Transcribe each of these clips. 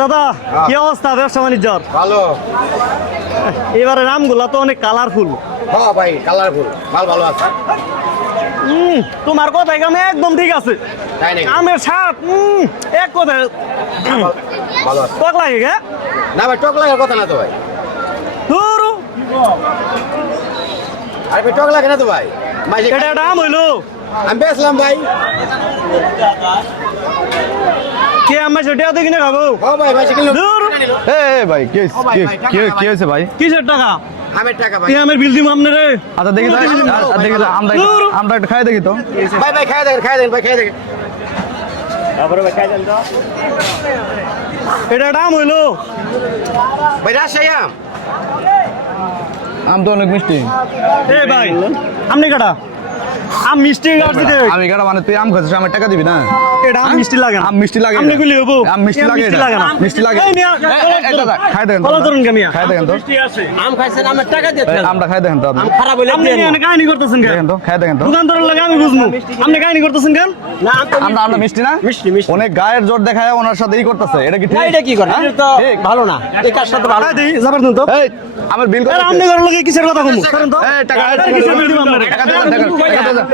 দাদা কি অবস্থা ব্যবসা বাণিজ্যর? ভালো। এবারে আমগুলা তো অনেক কালারফুল। হ্যাঁ ভাই কালারফুল মাল ভালো আছে। তোমার কথা এখানে একদম ঠিক আছে। তাই নাকি? আমের স্বাদ এক কথায় ভালো আছে। টক লাগে গে? না ভাই টক লাগার কথা না তো ভাই। ধুরু, আরে ভাই টক লাগে না তো ভাই। ভাই এটা একটা আম হইলো। আমি বেচলাম ভাই। কে আমি সেটা দিয়ে কিনে খাবো? ও ভাই ভাই কিলো। ধুরু, ভাই কি হয়েছে ভাই? কিসের টাকা? আমের টাকা ভাই। তুই আমের বিল দিব আমনে রে। আচ্ছা দেখি তো, দেখি তো, আমরা একটু খাই দেখি তো। ভাই ভাই খাই দেখেন ভাই খাই দেখেন। এটা একটা আম হইলো। ভাই রাজশাহী আম। আম তো অনেক মিষ্টি। এ ভাই আমনে কাটা আম মিষ্টি গাছ দিতে। আমি কাটা মানে তুই আম খাচ্ছিস, আমার টাকা দিবি না? এটা আম মিষ্টি লাগে না। আম মিষ্টি লাগে আমনে গুলি হবো। আম মিষ্টি লাগে মিষ্টি লাগে না। মিষ্টি লাগে। এই মিয়া, দাদা খাই দেখেন তো, ফলো ধরুন কে মিয়া। খাই দেখেন তো, আম খাইছেন আমের টাকা দিয়ে আমটা খাই দেখেন তো, আম খারাপ হইলে আপনি দিয়ে এখানে কাহিনী করতেছেন কেন? দেখেন তো, খাই দেখেন তো। দোকানদারের লাগে আমি বুঝবো। আপনি কাহিনী করতেছেন কেন? না আম তো আমরা মিষ্টি না, মিষ্টি মিষ্টি। অনেক গায়ের জোর দেখায় ওনার সাথে ই করতেছে, এটা কি ঠিক? না এটা কি করে? এটা তো ঠিক। ভালো না। এটার সাথে ভালো। এই দেই যাবার দিন তো। এই আমার বিল আরে আপনি ঘরের লাগে কিসের কথা কমু? করেন তো। এই টাকা আরে কিসের বিল দিব আপনারে? টাকা দিয়ে যা,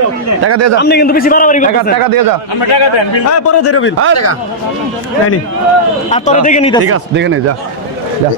টাকা দিয়ে যা, আপনি কিন্তু বেশি বাড়াবাড়ি করতেছেন। টাকা দিয়ে যা। হ্যাঁ পরে দেরো বিল। টাকা এই নি। আর তোরে দেখে নিতে। ঠিক আছে, দেখে নে, যা যা।